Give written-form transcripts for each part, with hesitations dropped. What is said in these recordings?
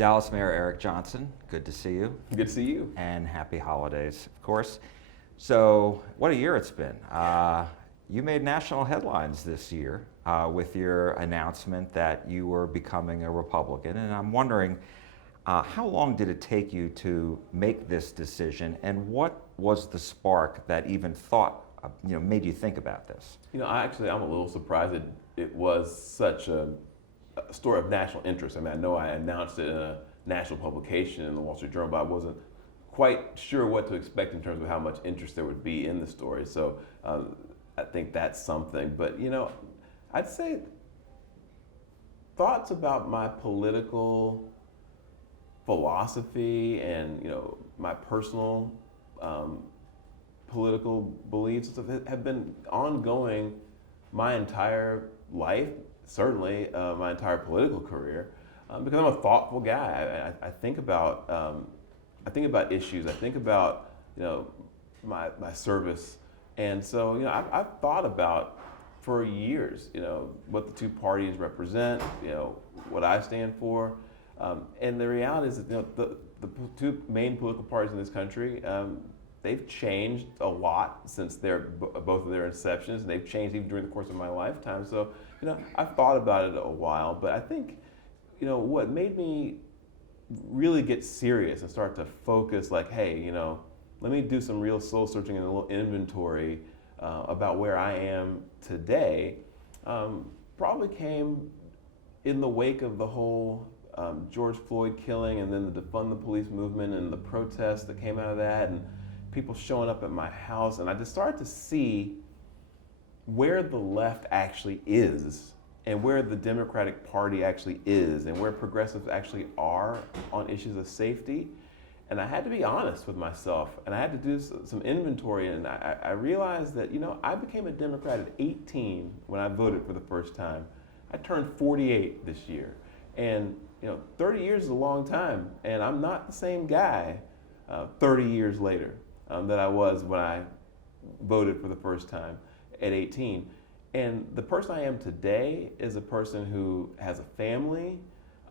Dallas Mayor Eric Johnson, good to see you. Good to see you. And happy holidays, of course. So, what a year it's been. You made national headlines this year with your announcement that you were becoming a Republican, and I'm wondering, how long did it take you to make this decision, and what was the spark that even made you think about this? I'm a little surprised that it was such a story of national interest. I know I announced it in a national publication in the Wall Street Journal, but I wasn't quite sure what to expect in terms of how much interest there would be in the story. So I think that's something. But, I'd say thoughts about my political philosophy and, my personal political beliefs have been ongoing my entire life, certainly my entire political career, because I'm a thoughtful guy. I think about issues. I think about my service, and so I've thought about for years what the two parties represent, what I stand for, and the reality is that the two main political parties in this country. They've changed a lot since both of their inceptions. They've changed even during the course of my lifetime. So, I've thought about it a while, but I think, what made me really get serious and start to focus, like, hey, let me do some real soul searching and a little inventory about where I am today, probably came in the wake of the whole George Floyd killing, and then the defund the police movement and the protests that came out of that, and people showing up at my house, and I just started to see where the left actually is and where the Democratic Party actually is and where progressives actually are on issues of safety. And I had to be honest with myself, and I had to do some inventory, and I realized that, I became a Democrat at 18 when I voted for the first time. I turned 48 this year, and 30 years is a long time, and I'm not the same guy 30 years later that I was when I voted for the first time at 18. And the person I am today is a person who has a family.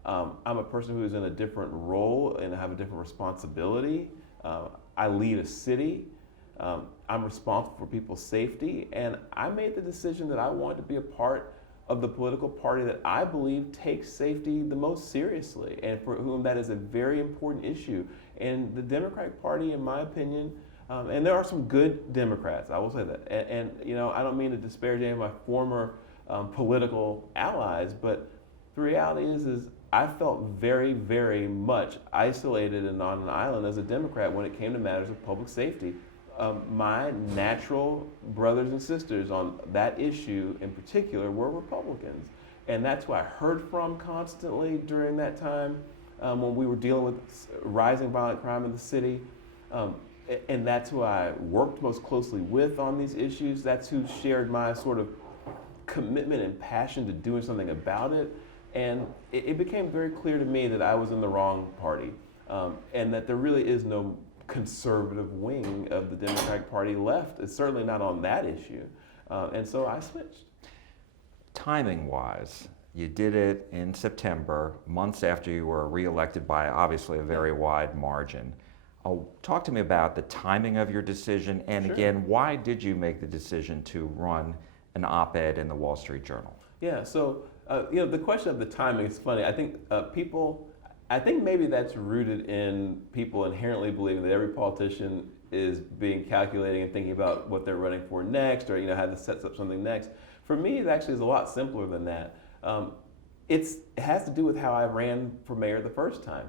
I'm a person who is in a different role and have a different responsibility. I lead a city. I'm responsible for people's safety. And I made the decision that I wanted to be a part of the political party that I believe takes safety the most seriously, and for whom that is a very important issue. And the Democratic Party, in my opinion, and there are some good Democrats, I will say that. And I don't mean to disparage any of my former political allies, but the reality is I felt very, very much isolated and on an island as a Democrat when it came to matters of public safety. My natural brothers and sisters on that issue in particular were Republicans. And that's who I heard from constantly during that time when we were dealing with rising violent crime in the city. And that's who I worked most closely with on these issues. That's who shared my sort of commitment and passion to doing something about it. And it became very clear to me that I was in the wrong party, and that there really is no conservative wing of the Democratic Party left. It's certainly not on that issue. And so I switched. Timing-wise, you did it in September, months after you were reelected by obviously a very wide margin. Talk to me about the timing of your decision, and Sure. Again, why did you make the decision to run an op-ed in the Wall Street Journal? Yeah, so the question of the timing is funny. I think maybe that's rooted in people inherently believing that every politician is being calculating and thinking about what they're running for next, or how to set up something next. For me, it actually is a lot simpler than that. It has to do with how I ran for mayor the first time.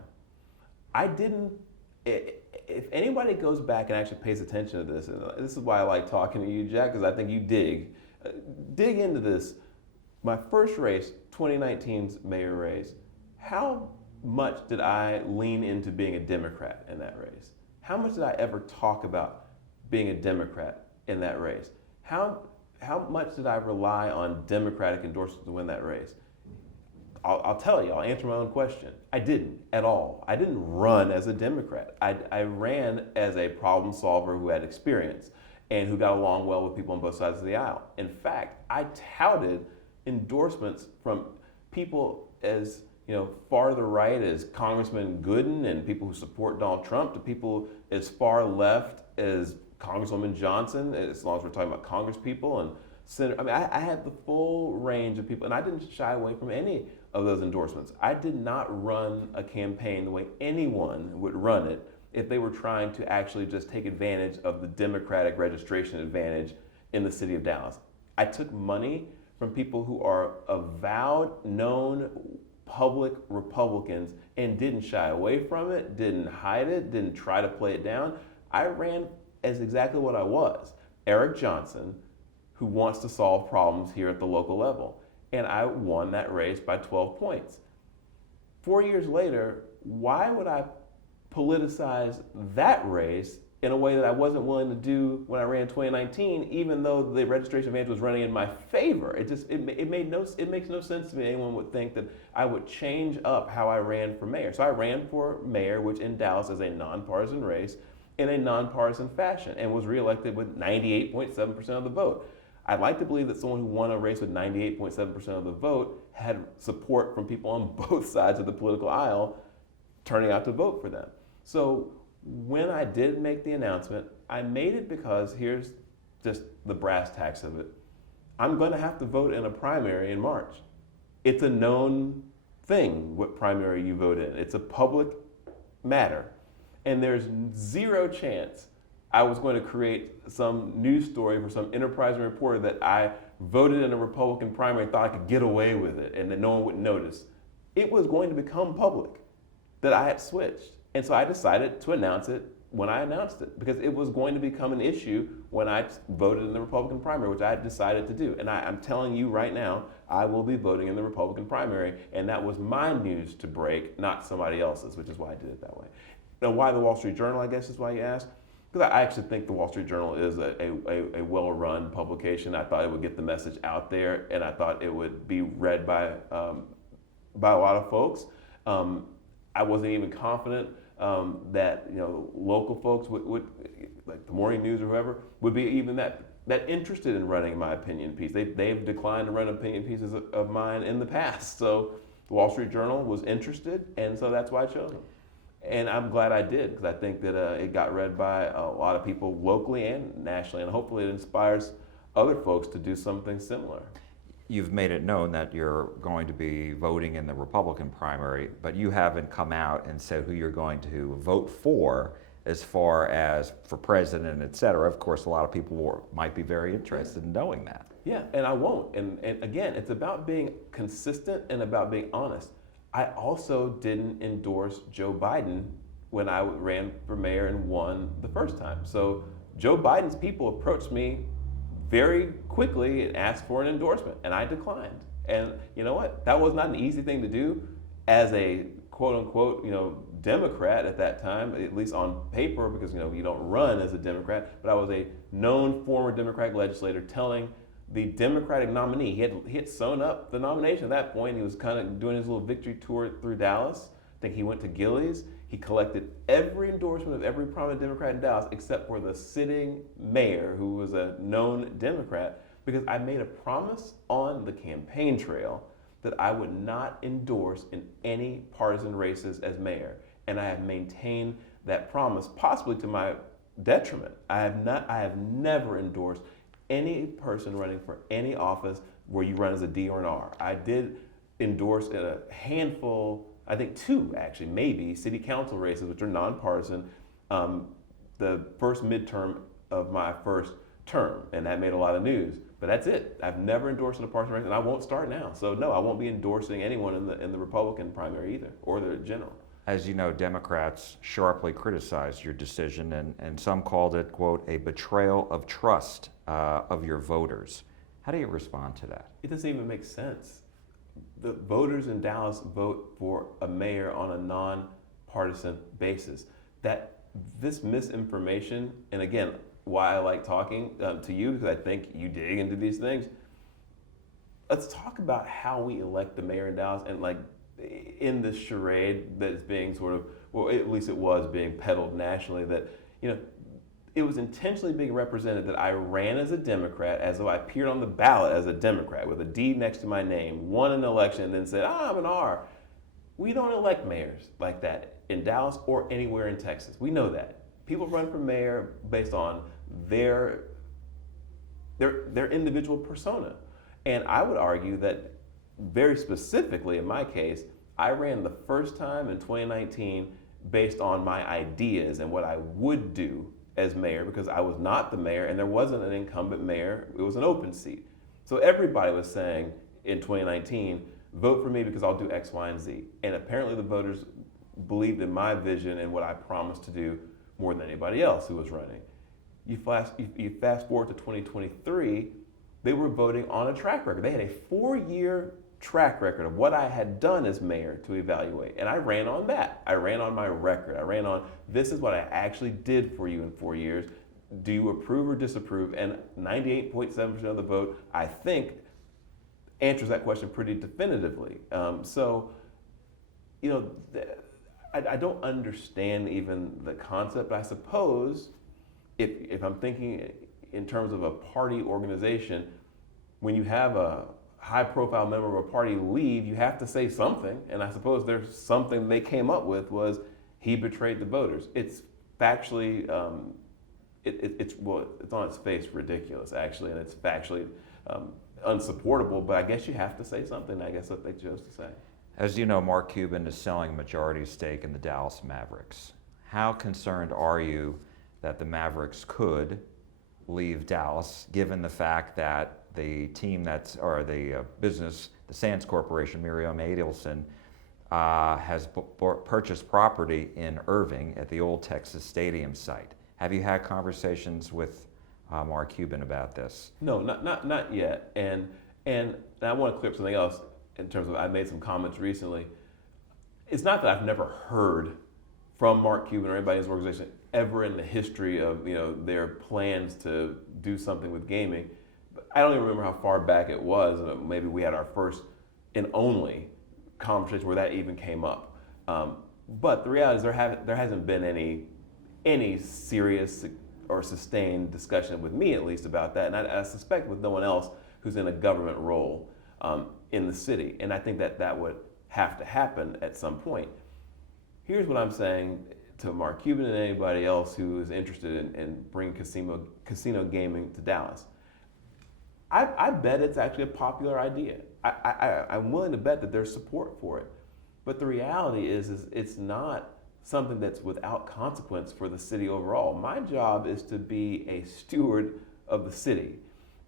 If anybody goes back and actually pays attention to this, and this is why I like talking to you, Jack, because I think you dig into this. My first race, 2019's mayor race, how much did I lean into being a Democrat in that race? How much did I ever talk about being a Democrat in that race? How much did I rely on Democratic endorsements to win that race? I'll tell you, I'll answer my own question. I didn't at all. I didn't run as a Democrat. I ran as a problem solver who had experience and who got along well with people on both sides of the aisle. In fact, I touted endorsements from people as farther right as Congressman Gooden and people who support Donald Trump to people as far left as Congresswoman Johnson, as long as we're talking about Congress people and Senator. I mean, I had the full range of people, and I didn't shy away from any of those endorsements. I did not run a campaign the way anyone would run it if they were trying to actually just take advantage of the Democratic registration advantage in the city of Dallas. I took money from people who are avowed, known public Republicans and didn't shy away from it, didn't hide it, didn't try to play it down. I ran as exactly what I was, Eric Johnson, who wants to solve problems here at the local level. And I won that race by 12 points. 4 years later, why would I politicize that race in a way that I wasn't willing to do when I ran in 2019, even though the registration advantage was running in my favor? It makes no sense to me anyone would think that I would change up how I ran for mayor. So I ran for mayor, which in Dallas is a nonpartisan race, in a nonpartisan fashion, and was reelected with 98.7% of the vote. I'd like to believe that someone who won a race with 98.7% of the vote had support from people on both sides of the political aisle turning out to vote for them. So when I did make the announcement, I made it because here's just the brass tacks of it. I'm going to have to vote in a primary in March. It's a known thing what primary you vote in. It's a public matter. And there's zero chance I was going to create some news story for some enterprising reporter that I voted in a Republican primary and thought I could get away with it and that no one would notice. It was going to become public that I had switched. And so I decided to announce it when I announced it because it was going to become an issue when I voted in the Republican primary, which I had decided to do. And I'm telling you right now, I will be voting in the Republican primary. And that was my news to break, not somebody else's, which is why I did it that way. Now, why the Wall Street Journal, I guess is why you asked? Because I actually think the Wall Street Journal is a well-run publication. I thought it would get the message out there, and I thought it would be read by a lot of folks. I wasn't even confident that local folks would like the morning news or whoever would be even that interested in running my opinion piece. They've declined to run opinion pieces of mine in the past. So the Wall Street Journal was interested, and so that's why I chose them. And I'm glad I did because I think that it got read by a lot of people locally and nationally, and hopefully it inspires other folks to do something similar. You've made it known that you're going to be voting in the Republican primary, but you haven't come out and said who you're going to vote for as far as for president, et cetera. Of course, a lot of people might be very interested in knowing that. Yeah, and I won't. And again, it's about being consistent and about being honest. I also didn't endorse Joe Biden when I ran for mayor and won the first time. So Joe Biden's people approached me very quickly and asked for an endorsement, and I declined. And you know what? That was not an easy thing to do as a quote unquote, Democrat at that time, at least on paper, because you don't run as a Democrat, but I was a known former Democratic legislator telling the Democratic nominee, he had sewn up the nomination at that point. He was kind of doing his little victory tour through Dallas. I think he went to Gilley's. He collected every endorsement of every prominent Democrat in Dallas except for the sitting mayor, who was a known Democrat, because I made a promise on the campaign trail that I would not endorse in any partisan races as mayor. And I have maintained that promise, possibly to my detriment. I have never endorsed any person running for any office where you run as a D or an R. I did endorse in a handful, I think 2 actually, maybe, city council races, which are nonpartisan, the first midterm of my first term, and that made a lot of news. But that's it. I've never endorsed in a partisan race, and I won't start now. So no, I won't be endorsing anyone in the Republican primary either, or the general. As you know, Democrats sharply criticized your decision, and some called it, quote, a betrayal of trust of your voters. How do you respond to that? It doesn't even make sense. The voters in Dallas vote for a mayor on a nonpartisan basis. That this misinformation, and again, why I like talking to you, because I think you dig into these things. Let's talk about how we elect the mayor in Dallas, and like in this charade that is being sort of, well, at least it was being peddled nationally, that it was intentionally being represented that I ran as a Democrat, as though I appeared on the ballot as a Democrat with a D next to my name, won an election, and then said, I'm an R. We don't elect mayors like that in Dallas or anywhere in Texas. We know that. People run for mayor based on their individual persona. And I would argue that very specifically in my case, I ran the first time in 2019 based on my ideas and what I would do as mayor, because I was not the mayor and there wasn't an incumbent mayor. It was an open seat. So everybody was saying in 2019, vote for me because I'll do X, Y, and Z. And apparently the voters believed in my vision and what I promised to do more than anybody else who was running. You fast forward to 2023, they were voting on a track record. They had a 4-year track record of what I had done as mayor to evaluate. And I ran on that. I ran on my record. I ran on, this is what I actually did for you in 4 years. Do you approve or disapprove? And 98.7% of the vote, I think, answers that question pretty definitively. I don't understand even the concept. I suppose if I'm thinking in terms of a party organization, when you have a high-profile member of a party leave, you have to say something. And I suppose there's something they came up with was he betrayed the voters. It's factually, it's on its face ridiculous, actually, and it's factually unsupportable. But I guess you have to say something. I guess that they chose to say. As you know, Mark Cuban is selling a majority stake in the Dallas Mavericks. How concerned are you that the Mavericks could leave Dallas, given the fact that the team the business, the Sands Corporation, Miriam Adelson, has purchased property in Irving at the old Texas Stadium site? Have you had conversations with Mark Cuban about this? No, not yet. And I want to clear up something else in terms of, I made some comments recently. It's not that I've never heard from Mark Cuban or anybody in his organization ever in the history of their plans to do something with gaming. But I don't even remember how far back it was. Maybe we had our first and only conversation where that even came up. But the reality is there hasn't been any serious or sustained discussion with me, at least, about that. And I suspect with no one else who's in a government role in the city. And I think that would have to happen at some point. Here's what I'm saying to Mark Cuban and anybody else who is interested in bringing casino gaming to Dallas. I bet it's actually a popular idea. I'm willing to bet that there's support for it. But the reality is it's not something that's without consequence for the city overall. My job is to be a steward of the city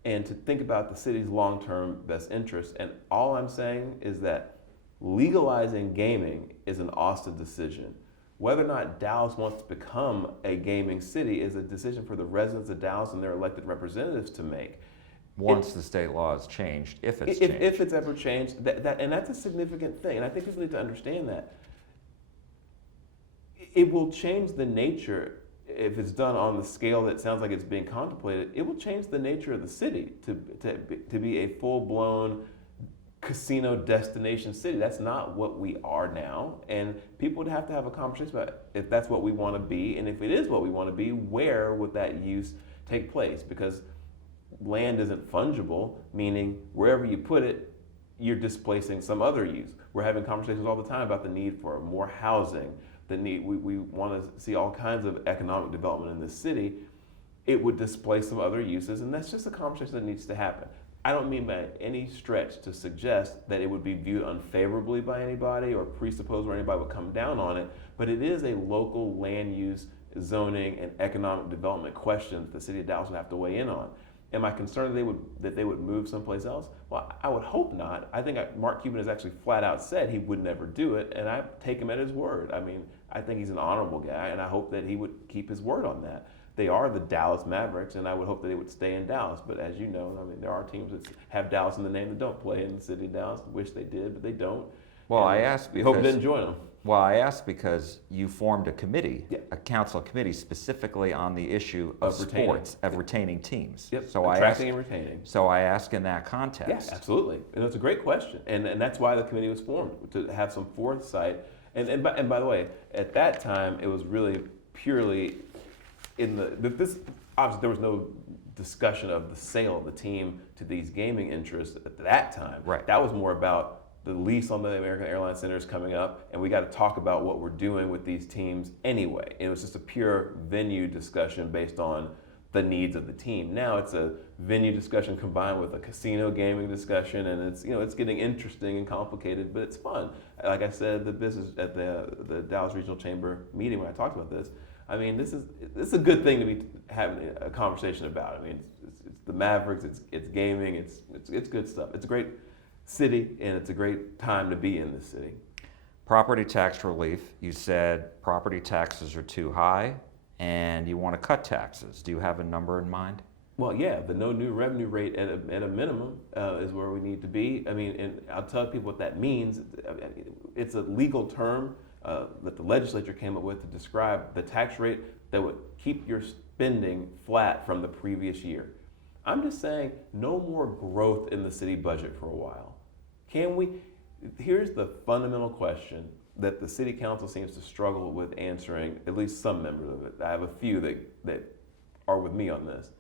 and to think about the city's long-term best interests. And all I'm saying is that legalizing gaming is an Austin decision. Whether or not Dallas wants to become a gaming city is a decision for the residents of Dallas and their elected representatives to make. Once the state law is changed, if it's changed. If it's ever changed, and that's a significant thing. And I think people need to understand that. It will change the nature, if it's done on the scale that sounds like it's being contemplated, it will change the nature of the city to be a full-blown casino destination city. That's not what we are now. And people would have to have a conversation about if that's what we want to be. And if it is what we want to be, where would that use take place? Because land isn't fungible, meaning wherever you put it, you're displacing some other use. We're having conversations all the time about the need for more housing, we want to see all kinds of economic development in this city. It would displace some other uses, and that's just a conversation that needs to happen. I don't mean by any stretch to suggest that it would be viewed unfavorably by anybody or presuppose where anybody would come down on it, but it is a local land use, zoning, and economic development question that the city of Dallas would have to weigh in on. Am I concerned that they would move someplace else? Well, I would hope not. I think Mark Cuban has actually flat out said he would never do it, and I take him at his word. I mean, I think he's an honorable guy, and I hope that he would keep his word on that. They are the Dallas Mavericks, and I would hope that they would stay in Dallas. But as you know, I mean, there are teams that have Dallas in the name that don't play in the city of Dallas. Wish they did, but they don't. Well, and I asked we because hope they didn't join them. Well, I asked because you formed a committee, Yeah. a council committee specifically on the issue of sports, of retaining teams. Yep. So Attracting and retaining. So I ask in that context. Yeah, absolutely. And it's a great question. And that's why the committee was formed, to have some foresight. And by the way, at that time, it was really purely obviously there was no discussion of the sale of the team to these gaming interests at that time. Right. That was more about the lease on the American Airlines Center is coming up, and we got to talk about what we're doing with these teams anyway. And it was just a pure venue discussion based on the needs of the team. Now it's a venue discussion combined with a casino gaming discussion, and it's getting interesting and complicated, but it's fun. Like I said, the business at the Dallas Regional Chamber meeting when I talked about this, I mean, this is a good thing to be having a conversation about. I mean, it's the Mavericks, it's gaming, it's good stuff. It's a great city, and it's a great time to be in this city. Property tax relief. You said property taxes are too high, and you want to cut taxes. Do you have a number in mind? Well, yeah, the no new revenue rate at a minimum is where we need to be. I mean, and I'll tell people what that means. It's a legal term that the legislature came up with to describe the tax rate that would keep your spending flat from the previous year. I'm just saying, no more growth in the city budget for a while. Can we? Here's the fundamental question that the city council seems to struggle with answering, at least some members of it. I have a few that are with me on this.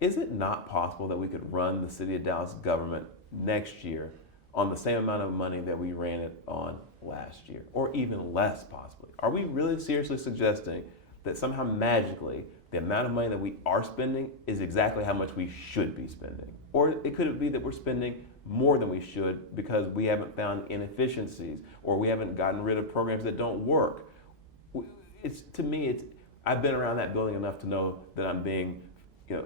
Is it not possible that we could run the city of Dallas government next year on the same amount of money that we ran it on last year, or even less possibly? Are we really seriously suggesting that somehow magically the amount of money that we are spending is exactly how much we should be spending? Or could it be that we're spending more than we should because we haven't found inefficiencies, or we haven't gotten rid of programs that don't work? To me, I've been around that building enough to know that I'm being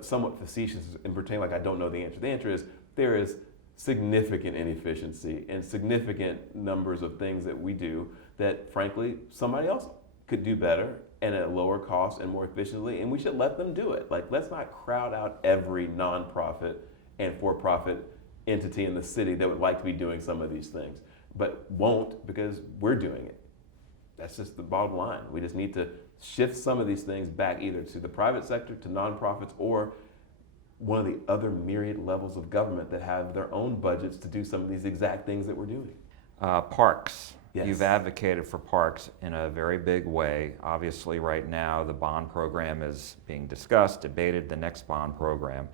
somewhat facetious and pretending like I don't know the answer. The answer is there is significant inefficiency and significant numbers of things that we do that, frankly, somebody else could do better and at a lower cost and more efficiently, and we should let them do it. Like, let's not crowd out every nonprofit and for-profit entity in the city that would like to be doing some of these things, but won't because we're doing it. That's just the bottom line. We just need to shift some of these things back either to the private sector, to nonprofits, or one of the other myriad levels of government that have their own budgets to do some of these exact things that we're doing. Parks. Yes. You've advocated for parks in a very big way. Obviously, right now, the bond program is being discussed, debated, the next bond program.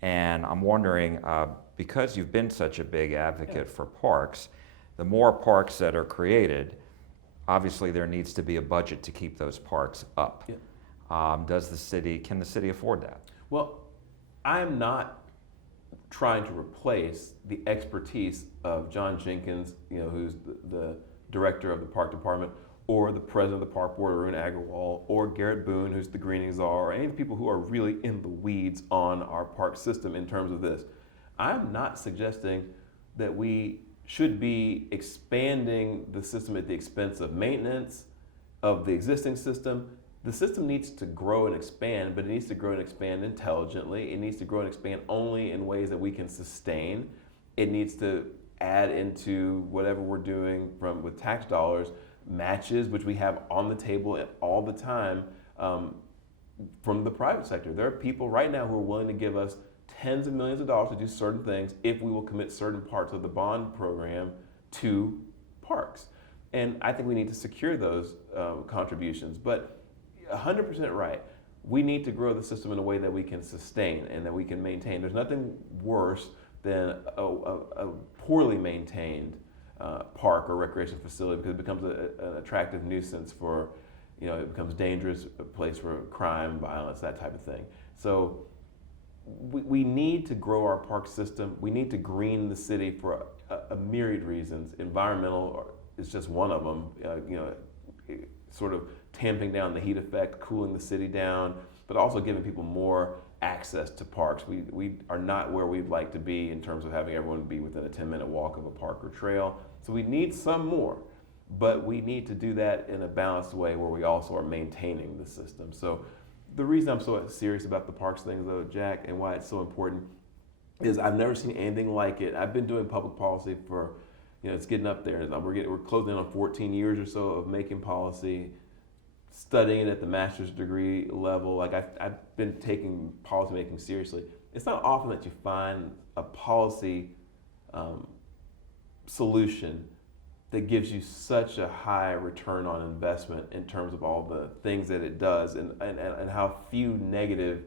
And I'm wondering, because you've been such a big advocate for parks, the more parks that are created, obviously there needs to be a budget to keep those parks up. Yeah. Can the city afford that? Well, I'm not trying to replace the expertise of John Jenkins, who's the director of the park department, or the president of the park board, Arun Agarwal, or Garrett Boone, who's the greening czar, or any of the people who are really in the weeds on our park system in terms of this. I'm not suggesting that we should be expanding the system at the expense of maintenance of the existing system. The system needs to grow and expand, but it needs to grow and expand intelligently. It needs to grow and expand only in ways that we can sustain. It needs to add into whatever we're doing with tax dollars, matches, which we have on the table all the time from the private sector. There are people right now who are willing to give us tens of millions of dollars to do certain things if we will commit certain parts of the bond program to parks. And I think we need to secure those contributions. But 100% right. We need to grow the system in a way that we can sustain and that we can maintain. There's nothing worse than a poorly maintained park or recreation facility, because it becomes an attractive nuisance for, it becomes dangerous, a place for crime, violence, that type of thing. So we need to grow our park system. We need to green the city for a myriad reasons. Environmental is just one of them, sort of tamping down the heat effect, cooling the city down, but also giving people more access to parks. We are not where we'd like to be in terms of having everyone be within a 10-minute walk of a park or trail. So we need some more, but we need to do that in a balanced way where we also are maintaining the system. So the reason I'm so serious about the parks thing, though, Jack, and why it's so important is I've never seen anything like it. I've been doing public policy for, it's getting up there. We're closing in on 14 years or so of making policy, studying at the master's degree level. Like I've been taking policy making seriously. It's not often that you find a policy solution that gives you such a high return on investment in terms of all the things that it does and how few negative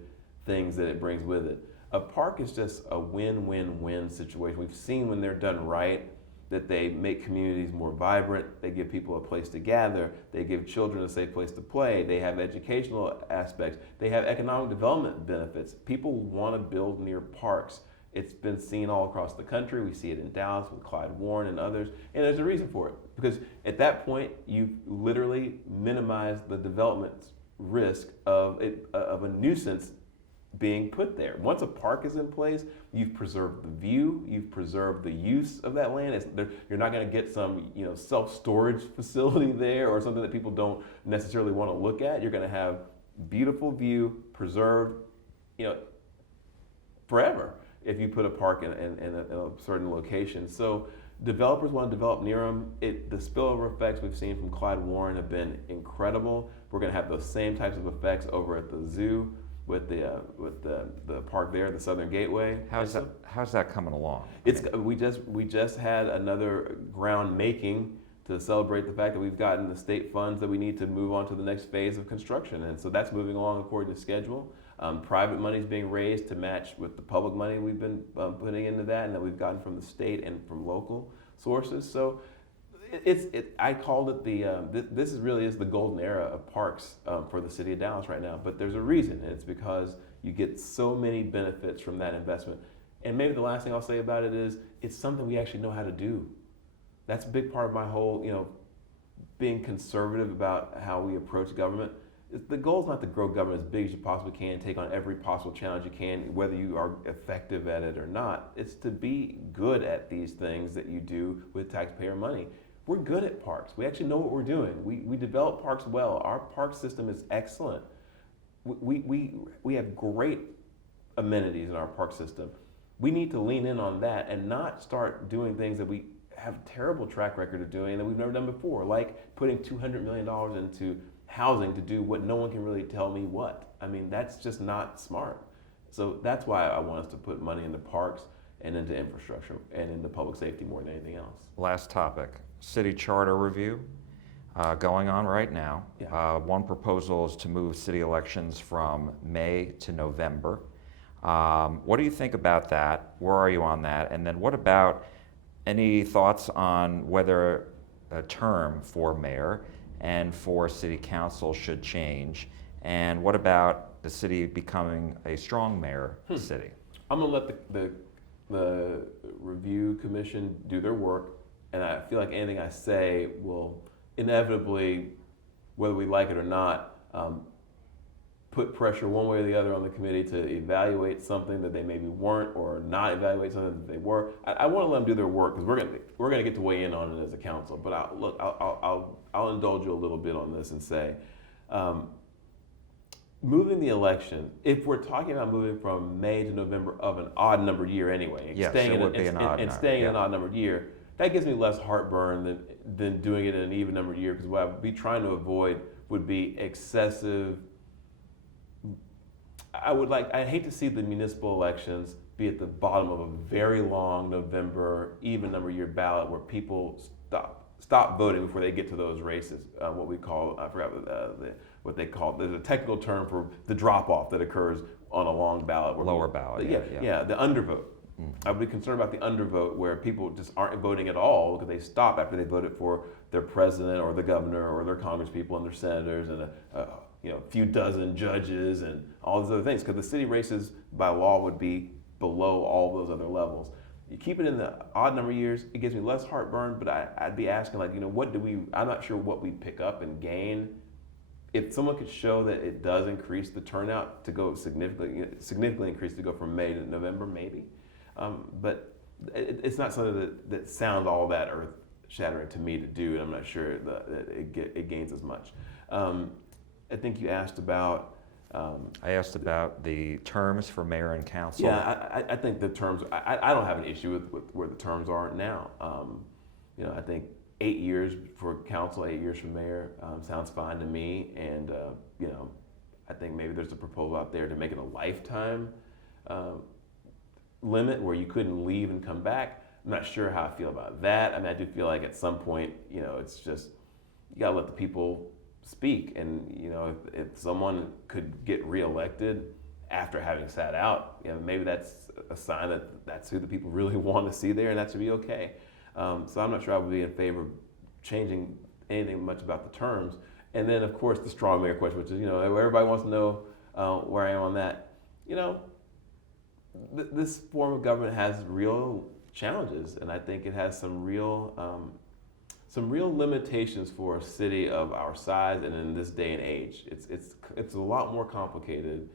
things that it brings with it. A park is just a win-win-win situation. We've seen when they're done right that they make communities more vibrant, they give people a place to gather, they give children a safe place to play, they have educational aspects, they have economic development benefits. People want to build near parks. It's been seen all across the country. We see it in Dallas with Clyde Warren and others, and there's a reason for it. Because at that point, you literally minimize the development risk of a nuisance being put there. Once a park is in place, you've preserved the view, you've preserved the use of that land. You're not going to get some self-storage facility there or something that people don't necessarily want to look at. You're going to have beautiful view preserved, forever if you put a park in a certain location. So developers want to develop near them. The spillover effects we've seen from Clyde Warren have been incredible. We're going to have those same types of effects over at the zoo with the park there, the Southern Gateway. How's that coming along? We just had another ground making to celebrate the fact that we've gotten the state funds that we need to move on to the next phase of construction, and so that's moving along according to schedule. Private money is being raised to match with the public money we've been putting into that, and that we've gotten from the state and from local sources. So I called it this really is the golden era of parks for the city of Dallas right now. But there's a reason, and it's because you get so many benefits from that investment. And maybe the last thing I'll say about it is it's something we actually know how to do. That's a big part of my whole, being conservative about how we approach government. The goal is not to grow government as big as you possibly can, take on every possible challenge you can, whether you are effective at it or not. It's to be good at these things that you do with taxpayer money. We're good at parks. We actually know what we're doing. We develop parks well. Our park system is excellent. We have great amenities in our park system. We need to lean in on that and not start doing things that we have a terrible track record of doing that we've never done before, like putting $200 million into housing to do what no one can really tell me what. I mean, that's just not smart. So that's why I want us to put money into parks and into infrastructure and into public safety more than anything else. Last topic, city charter review going on right now. Yeah. One proposal is to move city elections from May to November. What do you think about that? Where are you on that? And then what about any thoughts on whether a term for mayor and for city council should change? And what about the city becoming a strong mayor city? I'm gonna let the review commission do their work, and I feel like anything I say will inevitably, whether we like it or not, put pressure one way or the other on the committee to evaluate something that they maybe weren't, or not evaluate something that they were. I want to let them do their work because we're gonna get to weigh in on it as a council. But I'll indulge you a little bit on this and say, moving the election, if we're talking about moving from May to November of an odd numbered year anyway, and Yes, staying it would be an odd in number, an odd numbered year, that gives me less heartburn than doing it in an even numbered year, because what I'd be trying to avoid would be excessive. I hate to see the municipal elections be at the bottom of a very long November even number year ballot where people stop voting before they get to those races. What we call, I forgot what they call, there's a technical term for the drop off that occurs on a long ballot. Lower ballot. Yeah, the undervote. I would be concerned about the undervote where people just aren't voting at all because they stop after they voted for their president or the governor or their congresspeople and their senators and a few dozen judges and all these other things, because the city races by law would be below all those other levels. You keep it in the odd number of years, it gives me less heartburn, but I'd be asking, I'm not sure what we pick up and gain. If someone could show that it does increase the turnout to go significantly increase to go from May to November, maybe. But it's not something that sounds all that earth shattering to me to do, and I'm not sure that it gains as much. I think you asked about. I asked about the terms for mayor and council. Yeah, I think the terms. I don't have an issue with where the terms are now. I think 8 years for council, 8 years for mayor sounds fine to me. And I think maybe there's a proposal out there to make it a lifetime limit where you couldn't leave and come back. I'm not sure how I feel about that. I mean, I do feel like at some point, it's just you gotta let the people speak, and if someone could get reelected after having sat out, maybe that's a sign that that's who the people really want to see there, and that should be okay. So I'm not sure I would be in favor of changing anything much about the terms. And then, of course, the strong mayor question, which is, everybody wants to know where I am on that. This form of government has real challenges, and I think it has some real limitations for a city of our size and in this day and age. It's a lot more complicated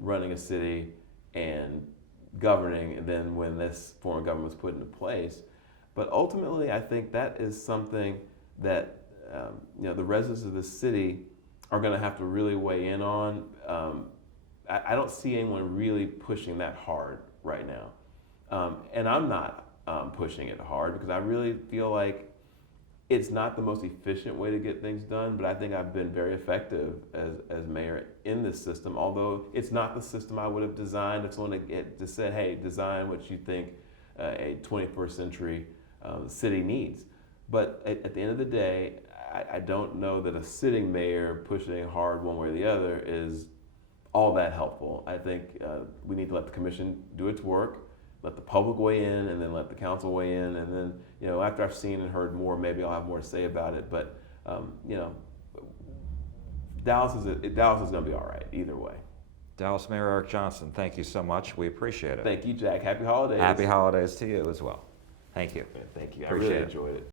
running a city and governing than when this form of government was put into place. But ultimately, I think that is something that the residents of the city are going to have to really weigh in on. I don't see anyone really pushing that hard right now, and I'm not pushing it hard because I really feel like it's not the most efficient way to get things done. But I think I've been very effective as mayor in this system, although it's not the system I would have designed if someone had just said, hey, design what you think a 21st century city needs. But at the end of the day, I don't know that a sitting mayor pushing hard one way or the other is all that helpful. I think we need to let the commission do its work, let the public weigh in, and then let the council weigh in. And then, after I've seen and heard more, maybe I'll have more to say about it. But, Dallas is going to be all right either way. Dallas Mayor Eric Johnson, thank you so much. We appreciate it. Thank you, Jack. Happy holidays. Happy holidays to you as well. Thank you. Thank you. I Appreciate really it. enjoyed it.